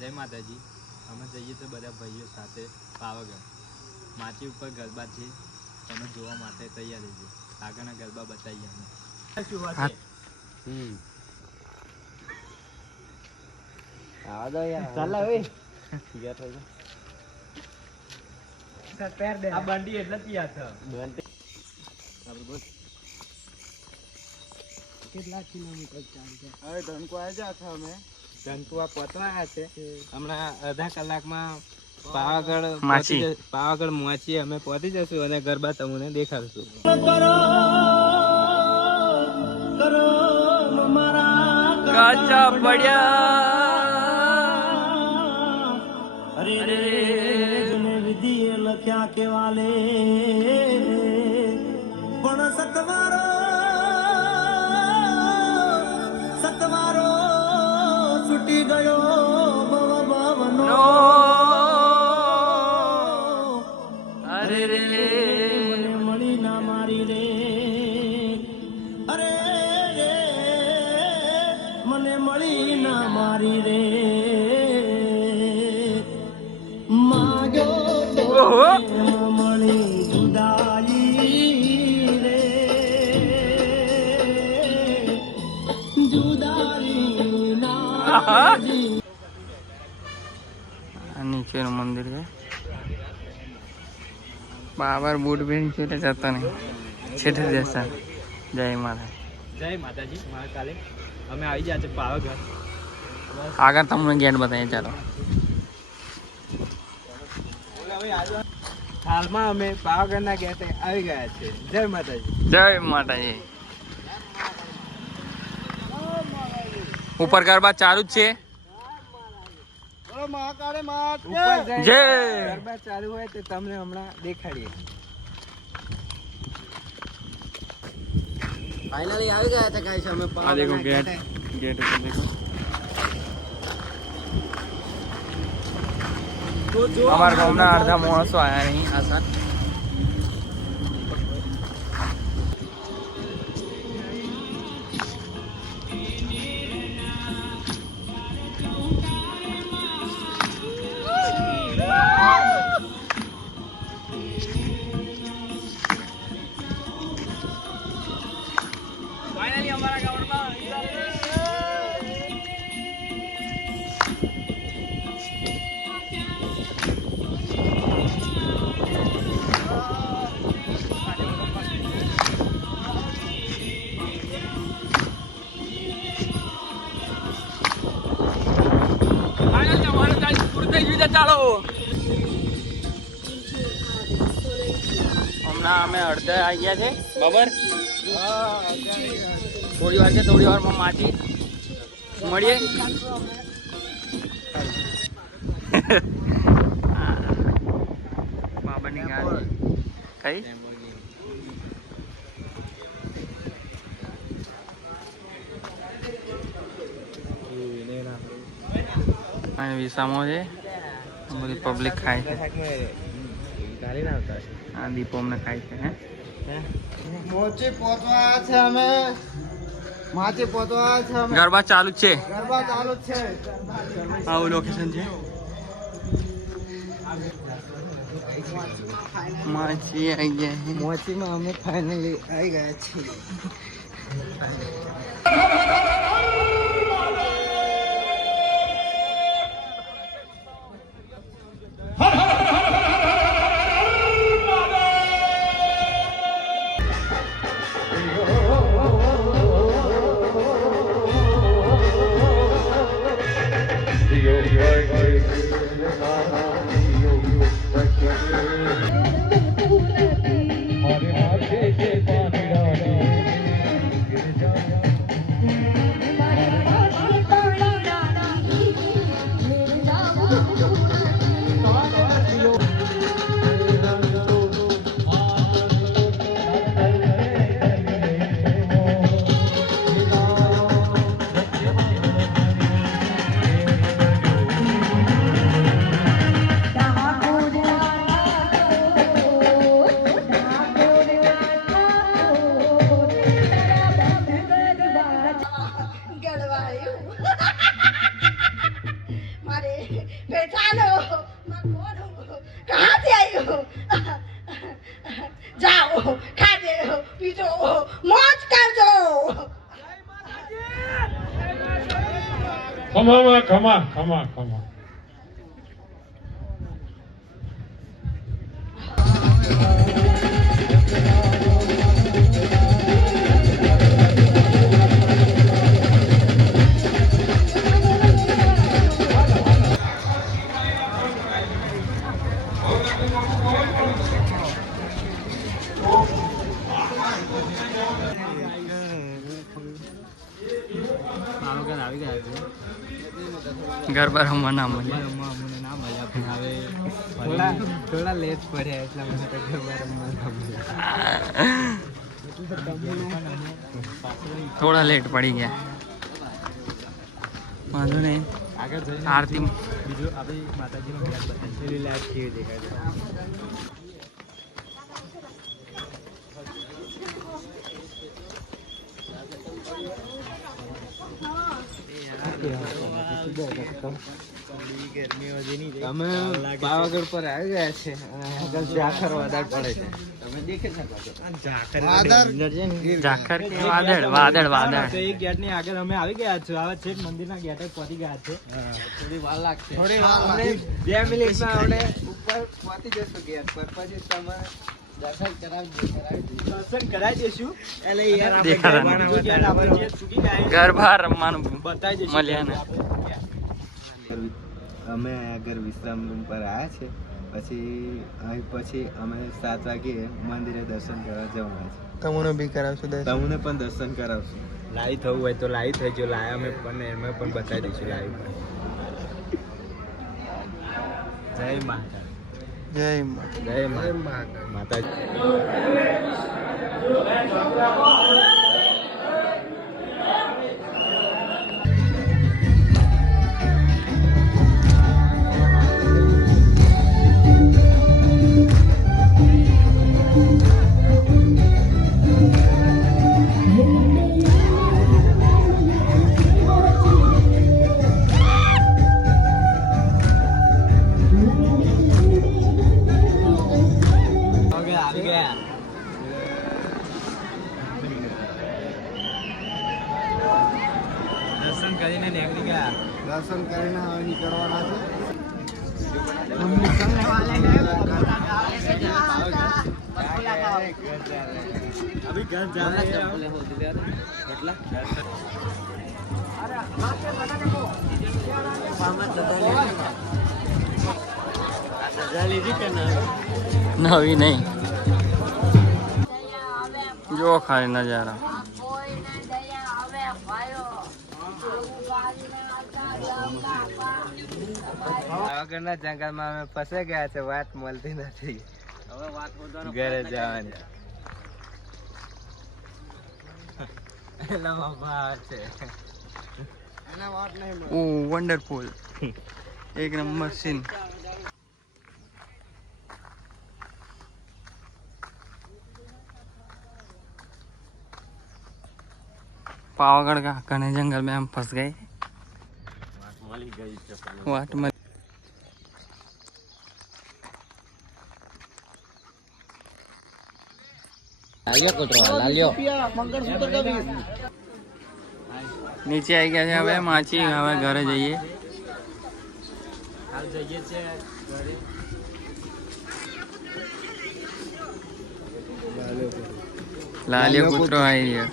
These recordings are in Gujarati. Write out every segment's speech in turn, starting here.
જય માતાજી. અમે જઈએ તો બધા ભાઈઓ સાથે પાવાગઢ. માટી ઉપર ગરબા છે, તમે જોવા માટે તૈયાર રહેજો. આગળના ગરબા બતાવીએ અમે. શું વાત છે? આવા દો યાર. ચાલ હવે તૈયાર થઈ જા. સર પેર દે. આ બંડી એટલે તૈયાર છે. બંડી. આપણે બોલ. કેટલા કિલોમીટર ચાલશે? હવે ધનકો આવી જા છે અમે. ધનકો આ પતવાયા છે. હમણાં અડધા કલાકમાં પાવાગઢ પહોંચીએ અમે પહોંચી જશું અને ગરબા તમને દેખાડશું. કાચા પડ્યા અરે રે જને વિધિ લખ્યા કેવાલે પણ સતવારો છૂટી ગયો ભવ ભવનો અરે રે મને મળી ના મારી રે અરે રે મને મળી ના મારી રે માગ્યો તો મળી જુદાઈ રે જુદાઈ ના નીચેનું મંદિર છે. બાબર બૂટ પહેરી છૂટે જતો નહીં છેઠે જશે. જય માતા. જય માતાજી. મારા કાલે અમે આવી ગયા છે પાવાગઢ. આગળ તમને ગેટ બતાવીએ. ચાલો હાલમાં અમે પાવાગઢના ગેટે આવી ગયા છે. જય માતાજી. જય માતાજી. ઉપર ગરબા ચાલુ જ છે. જય ગરબા ચાલુ હોય તો તમને હમણાં દેખાડીએ. ફાઇનલી આવી ગયા હતા ગાઈસ અમે આ દેખો ગેટ ગેટ ઉપર દેખો. અમારા ગામના અડધા માણસો આયા નહીં આસાન. ફાઇનલી અમારા ગામમાં ચાલો હમણાં અમે અડધા આવી ગયા છે. બરાબર થોડી વાર છે. થોડી વારમાં માટી મળીએ. બાબાની ગાડી કઈ વિસામો છે. બધી પબ્લિક ખાય છે. આ દીપો અમને ખાય છે. મોચી પહોંચવા છે અમે. માચી પહોંચવા છે અમે. ગરબા ચાલુ જ છે. ગરબા ચાલુ જ છે. આવું લોકેશન છે. માચી આવી ગયા છે. મોચીમાં અમે ફાઇનલી આવી ગયા છીએ. पहचानो मैं कौन हूँ, कहाँ से आई हो? जाओ खाते हो पीटो मौज कर दो। खमा ગરબા રમવા ના મળે. થોડા લેટ પડ્યા એટલા મને તો ગરબા રમવા ના મળ્યા. થોડા લેટ પડી ગયા. વાંધો નહીં. આગળ જઈને આરતી બીજું આપણી માતાજીનો ગેટ બતાવી લાઈટ કેવી દેખાય છે. અમે પાવાગઢ પર આવી ગયા છે અને આગળ ઝાખર વાદળ પડે છે. તમે દેખી શકો છો ઝાખર કે વાદળ તો એ ગેટ ની આગળ અમે આવી ગયા છો. આવા છેક મંદિરના ગેટે પહોંચી ગયા છે. થોડી વાર લાગશે. 2 મિનિટમાં આપણે ઉપર પહોંચી જશું ગેટ પર. પછી તમે દર્શન કરાવી દઈશું. એટલે યાર ગરબા રમવાનું બતાવી દઈશું. મળ્યા ને અમે આગળ વિશ્રામ રૂમ પર આવ્યા છે. પછી અમે 7 વાગે મંદિરે દર્શન કરવા જવાના છે. તમને બી કરાવશું. તમને પણ દર્શન કરાવશું. લાઈવ થવું હોય તો લાઈવ થઈ ગયો. લાઈવ અમે પણ બતાવી દઈશું લાઈવ. જય માતા. જય માતાજી. આવી ગયા. દર્શન કરીને નીકળી ગયા. દર્શન કરીને હવે નીકળવાના છે. अभी घर जा रहे हैं. નવી નહીં. જો ખાલી નજારા. પાવાગઢના જંગલમાં અમે ફસાઈ ગયા છે. વાત મળતી નથી. ઘરે જવાની. ઓ વન્ડરફુલ. એક નંબર સીન. पावागढ़ का घने जंगल में हम फंस गए. वाट मल નીચે આવી ગયા છે. હવે માછી હવે ઘરે જઈએ. લાલિયો કૂતરો આવી ગયો.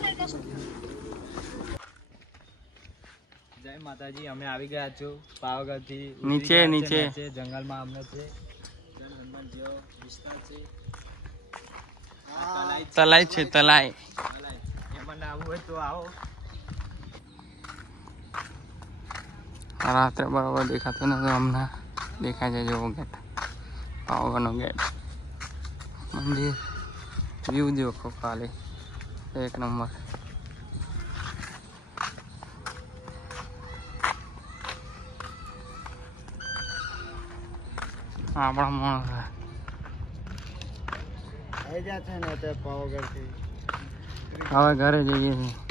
જય માતાજી. અમે આવી ગયા છો પાવાગઢ થી. નીચે જંગલમાં અમને છે. વિસ્તાર છે. તલાઈ છે. તલાઈ એમાં આવવું હોય તો આવો. રાત્રે બરાબર દેખાતો નતો. હમણાં દેખાય છે. જો ગેટ, પાવાગઢનો ગેટ, મંદિર, વ્યૂ દેખો ખાલી એક નંબર. આપણા માણસ આવી જા છે ને તે પાવાગઢ થી હવે ઘરે જઈએ છીએ.